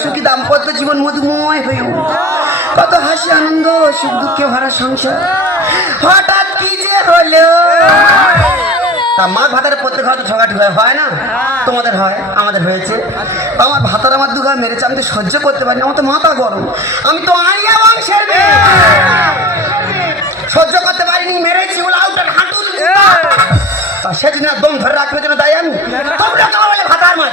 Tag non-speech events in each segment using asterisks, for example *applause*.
সুখী দাম্পত্য জীবন মধুময় হয়ে কত হাসি, আনন্দ, সুখ দুঃখে ভরা সংসার। হঠাৎ কি যে হলো? তা মা ভাতারে প্রত্যেক হয়তো ঝগাটি হয় হয় না? তোমাদের হয়, আমাদের হয়েছে। আমার ভাতার আমার দুঘা মেরেছে, আমি তো সহ্য করতে পারি আমার তো মাথা গরম। আমি তো আইয়া বংশের সহ্য করতে পারিনি, মেরেছি ওলা আউটার হাঁটু তা সেদিন আর দম ধরে রাখবে জন্য তাই আমি? তোমরা তো ভাতার মারি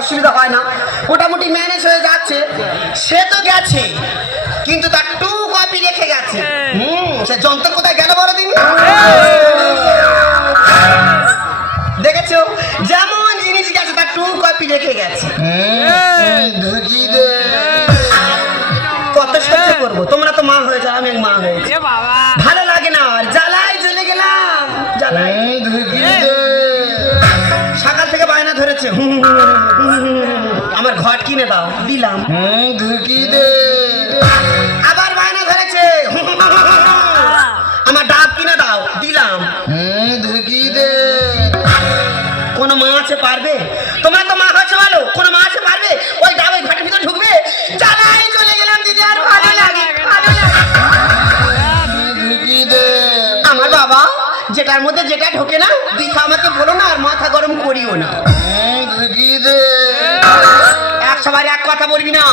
অসুবিধা হয় না। মোটামুটি ম্যানেজ হয়ে যাচ্ছে। সে তো গেছে কিন্তু তার টু কপি রেখে গেছে। হুম সে যন্ত্র কোথায় গেল বড় দিন? দেখেছ? যেমন জিনিস গেছে তার টু কপি রেখে গেছে। কত সহ্য করব? তোমরা তো মা হয়েছে আমি মা হয়েছে ভালো লাগে না আর জ্বালায় চলে গেলাম। জ্বালায়। কিনে দাও দিলাম। আবার বায়না ধরেছে। *laughs* আমার ডাব কিনে দাও দিলাম। কোন মা আছে পারবে? তোমার তো মা হচ্ছে বলো কোন মা আছে পারবে? ওই ডাবের ঘাটের ভিতরে ঢুকবে? জ্বালায় চলে গেলাম দিদি আর ভালো লাগে ভালো লাগে। আমার বাবা যেটার মধ্যে যেটা ঢোকে না দিখা আমাকে বলো না আর মাথা গরম করিও না। বার এক কথা বলবি না।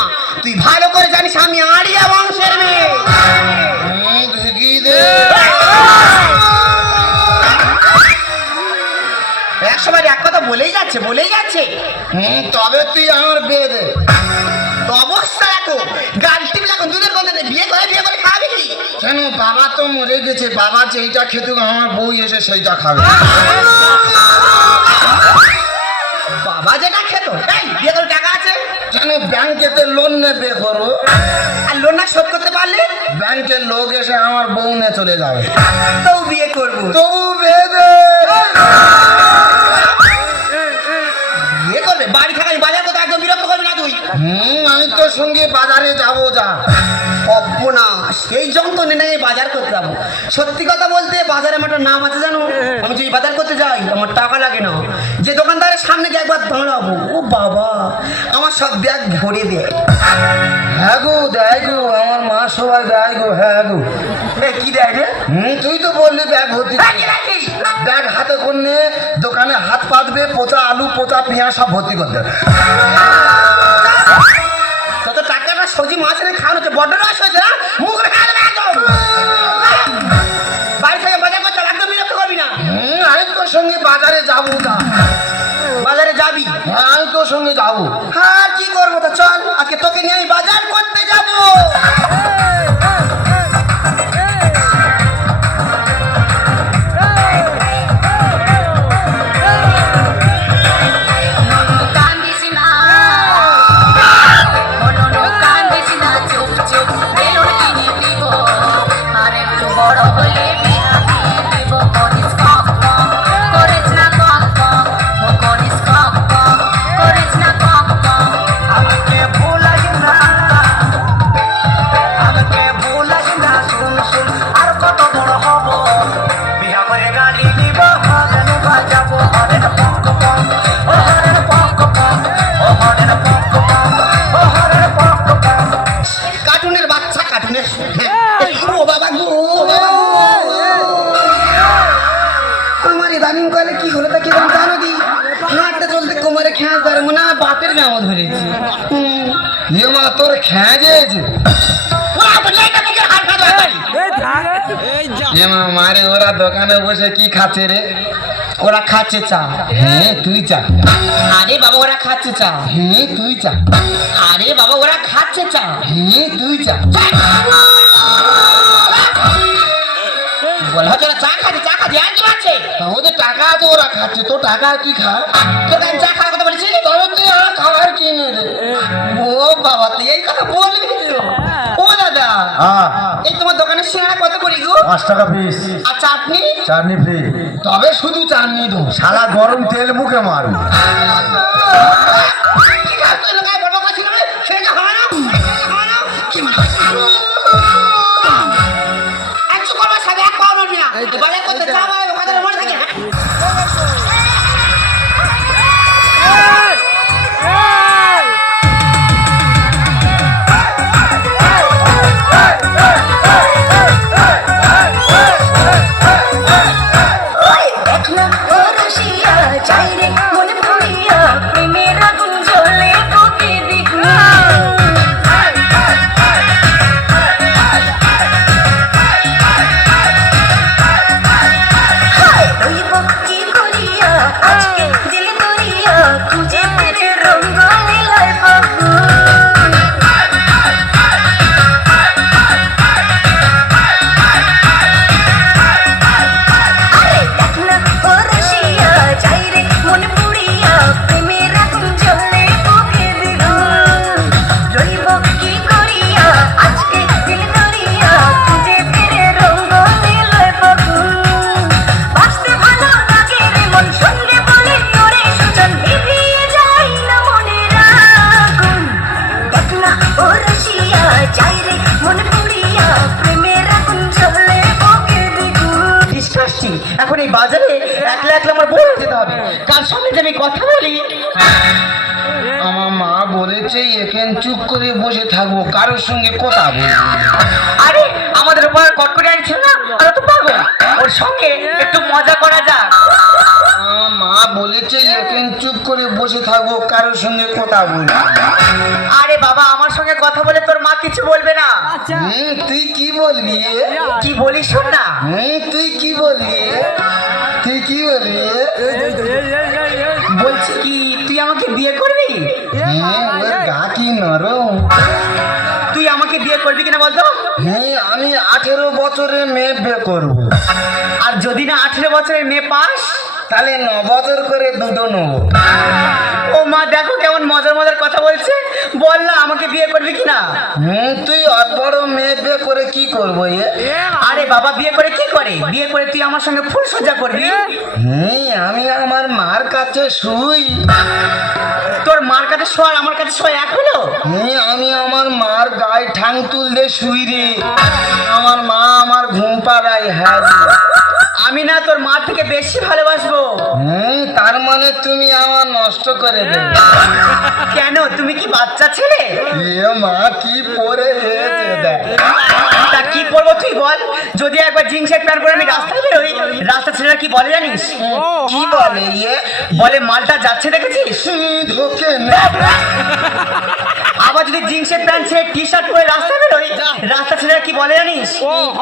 তুই ভালো করে জানিস আমি আড়িয়া বংশের মেয়ে। একশো এক কথা বলেই যাচ্ছে বলেই যাচ্ছে। তবে তুই আমার বিয়ে দে। অবস্থা দেখো গাল টিপে এখন দুধের গন্ধে বিয়ে করে বিয়ে করে খাবি কি? কেন? বাবা তো মরে গেছে বাবা যেইটা খেতুক আমার বউ এসে সেইটা খাবে। বাবা যেটা খেত এই বিয়ে করে টাকা কেন ব্যাংকেতে লোন নেবে করো আর লোন না শোধ করতে পারলে? ব্যাংকের লোক এসে আমার বউ নিয়ে চলে যাবে। তো বিয়ে করব। তবু অপনা সেই যন্ত্রণে নেই বাজার করতে যাব। সত্যি কথা বলতে বাজারে আমার একটা নাম আছে জানো? আমি যদি বাজার করতে যাই আমার টাকা লাগে না। যে দোকানদারের সামনে গিয়ে একবার দাঁড়াবো ও বাবা আমার সব ব্যাগ ভরে দেয় হ্যাঁ গো দেয় গো আমার মা সবাই দেয় গো হ্যাঁ গো। কি দেয় রে? হুম তুই তো বললি ব্যাগ ভর্তি রাখি। ব্যাগ হাতে করলে দোকানে হাত পাতবে পচা আলু পচা পেঁয়াজ সব ভর্তি করতে। সবজি মাছ এনে খাওয়ানো হচ্ছে। বড্ড রস হয়েছে না মুখ রেখে দেবে একদম। বাড়ি থেকে বাজার করতে একদম বিরক্ত করবি না। আমি তোর সঙ্গে বাজারে যাব না বাজারে যাবি? হ্যাঁ আমি তোর সঙ্গে যাব। হ্যাঁ ইদানিং কালে কি হলো তা কি জানো জানো কি? হাঁটতে চলতে কোমরে খেঁয়াল ধরে। মনে হয় বাপের ব্যামো ধরেছি। হুম। ইয়ে মা তোর খেঁজেছে ইয়ে মারে ওরা দোকানে বসে কি খাচ্ছে রে? ওরা খাচ্ছে চা। হ্যাঁ তুই চা। আরে বাবা ওরা খাচ্ছে চা। হ্যাঁ তুই চা। আরে বাবা ওরা খাচ্ছে চা। হ্যাঁ তুই চা। বলা চা তা ওদের টাকা আছে ওরা খাচ্ছে তো টাকা কি খা? তোকে আমি চা খাওয়ার কথা বলেছি তবে তুই আমার খাবার কিনে দে ও বাবা তুই এই কথা বলবি ও দাদা। হ্যাঁ। এই তোমার দোকানের সিঙ্গারা কত করি গো? পাঁচ টাকা পিস আর চাটনি? চাটনি ফ্রি তবে শুধু চাটনি দো সারা গরম তেল মুখে মারু কার সঙ্গে যে আমি কথা বলি? আমার মা বলেছে এখান চুপ করে বসে থাকব কারোর সঙ্গে কথা বলব আরে আমাদের উপর কটকটি আনছিল না? ওরা তো পাগল ওর সঙ্গে একটু মজা করা যাক। মা বলেছে এখান চুপ করে বসে থাকব কারোর সঙ্গে কথা বলব আরে বাবা আমার সঙ্গে কথা বলে তোর মা কিছু বলবে না? হুম, তুই কি বলবি? কি বলিস শোন না। হুম, তুই কি বলবি? তুই কি বলবি বলছি কি তুই আমাকে বিয়ে করবি? হ্যাঁ গা কি নরম। তুই আমাকে বিয়ে করবি কিনা বলতো? হ্যাঁ আমি আঠেরো বছরে মেয়ে বিয়ে করব। আর যদি না আঠেরো বছরের মেয়ে পাস তাহলে ন বছর করে দুটো নেব। মা দেখো কেমন মজার মজার কথা বলছে। বল না আমাকে বিয়ে করবি কিনা? হুম তুই অত বড় মেয়ে বিয়ে করে কি করব এ? আরে বাবা বিয়ে করে কি করে? বিয়ে করে তুই আমার সঙ্গে ফুল সজ্জা করবি? হুম আমি আমার মার কাছে শুই। তোর মার কাছে শোয়ার আমার কাছে শোয়া এক হলো? হুম আমি আমার মার গায়ে ঠাং তুললে শুই রে। আমার মা আমার ঘুম পাড়ায় হ্যাঁ। আমি না তোর মা থেকে বেশি ভালোবাসবো। হুম তার মানে তুমি আমার নষ্ট করে দেবে। কেন? তুমি কি বাচ্চা ছেলে? এ মা কি পরে তা কি করব তুই বল? যদি একবার জিন্সের প্যান্ট পরে আমি রাস্তায় বেরোই রাস্তা ছেলেরা কি বলে জানিস? কি বলে ইয়ে? বলে মালটা যাচ্ছে দেখেছিস? ঢোকে না। *laughs* আবার যদি জিন্সের প্যান্ট ছেড়ে টি শার্ট পরে রাস্তায় বেরোই রাস্তা ছেলেরা কি বলে জানিস?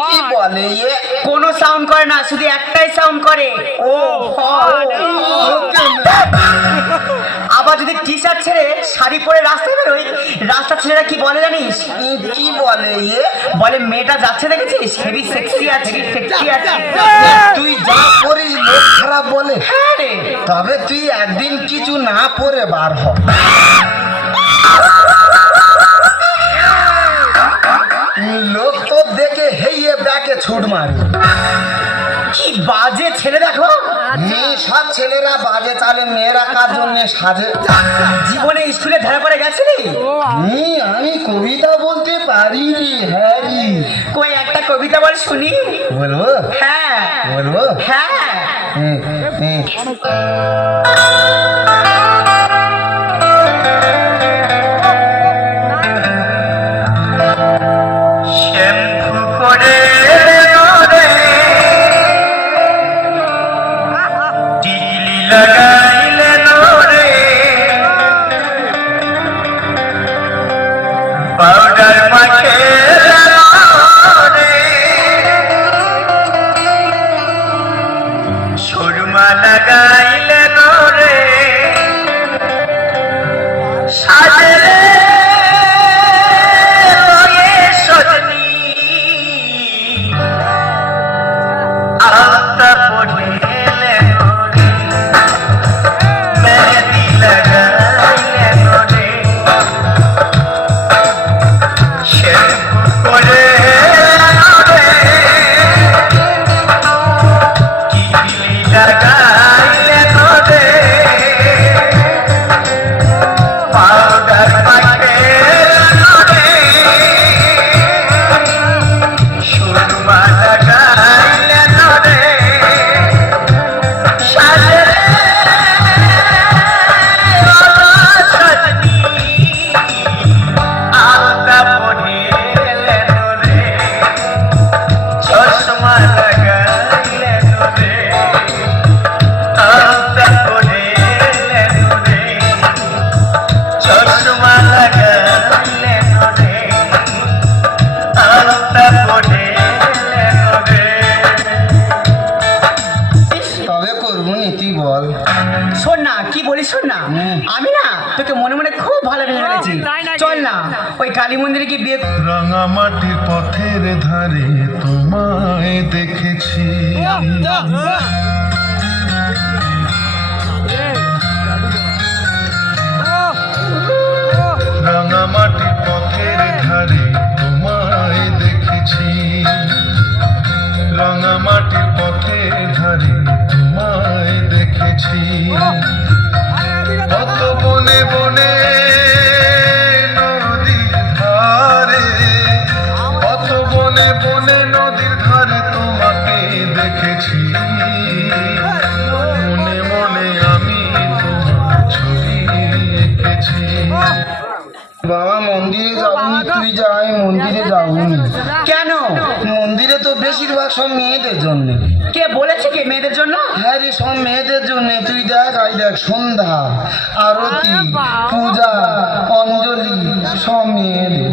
কি বলে ইয়ে? কোনো সাউন্ড করে না শুধু একটাই সাউন্ড করে। ও আবার যদি টি শার্ট ছেড়ে শাড়ি পরে রাস্তায় বেরোই রাস্তা ছেলেরা কি বলে জানিস? কি বলে ইয়ে? বলে মেয়েটা যাচ্ছে দেখেছিস? হেভি সেক্সি আছে সেক্সি আছে। তুই যা করিস লোক খারাপ বলে। হ্যাঁ তবে তুই একদিন কিছু না পরে বার হ। ব্যাকে ছুট মারে কি বাজে ছেলে দেখো। মেয়ে সব ছেলেরা বাজে চালে মেয়েরা কার জন্য সাজে? জীবনে স্কুলে ধরা পড়ে গেছিলি আমি কবিতা বলতে পারি রে হ্যাঁ কই একটা কবিতা বল শুনি। বলব? হ্যাঁ। বলব? হ্যাঁ। পাউডার মাখে ওই কালী মন্দিরে গিয়ে বিয়ে রাঙামাটির পথের ধারে তোমায় দেখেছি। রাঙামাটির পথের ধারে তোমায় দেখেছি। রাঙামাটির পথের ধারে তোমায় দেখেছি। বাবা মন্দিরে যাবনি তুই যা আমি মন্দিরে যাবনি কেন? মন্দিরে তো বেশিরভাগ সব মেয়েদের জন্য। কে বলেছে কি মেয়েদের জন্য? হ্যাঁ রে সব মেয়েদের জন্য। তুই দেখ আই দেখ সন্ধ্যা আরতি পূজা অঞ্জলি সব মেয়েদের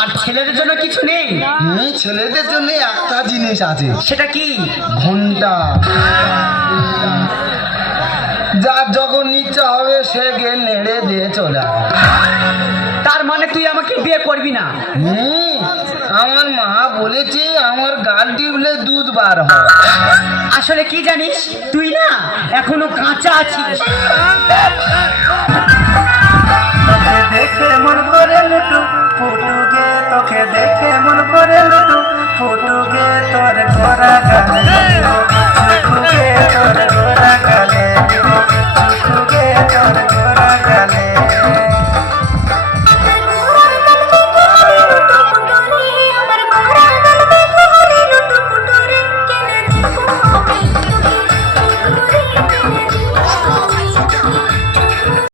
আর ছেলেদের জন্য কিছু নেই? ছেলেদের জন্য একটা জিনিস আছে। সেটা কি? ঘণ্টা। যার যখন ইচ্ছা হবে সে গে নেড়ে দিয়ে চলে মানে তুই আমাকে বিয়ে করবি না? আমার মা বলেছে আমার গাল টিপলে দুধ বার হয়। আসলে কি জানিস? তুই না এখনও কাঁচা আছিস। দেখে মন করে লুটু ফুটু তোকে দেখে মন করে লুটু ফুটু গে তোর করা গান। ফুটু তোর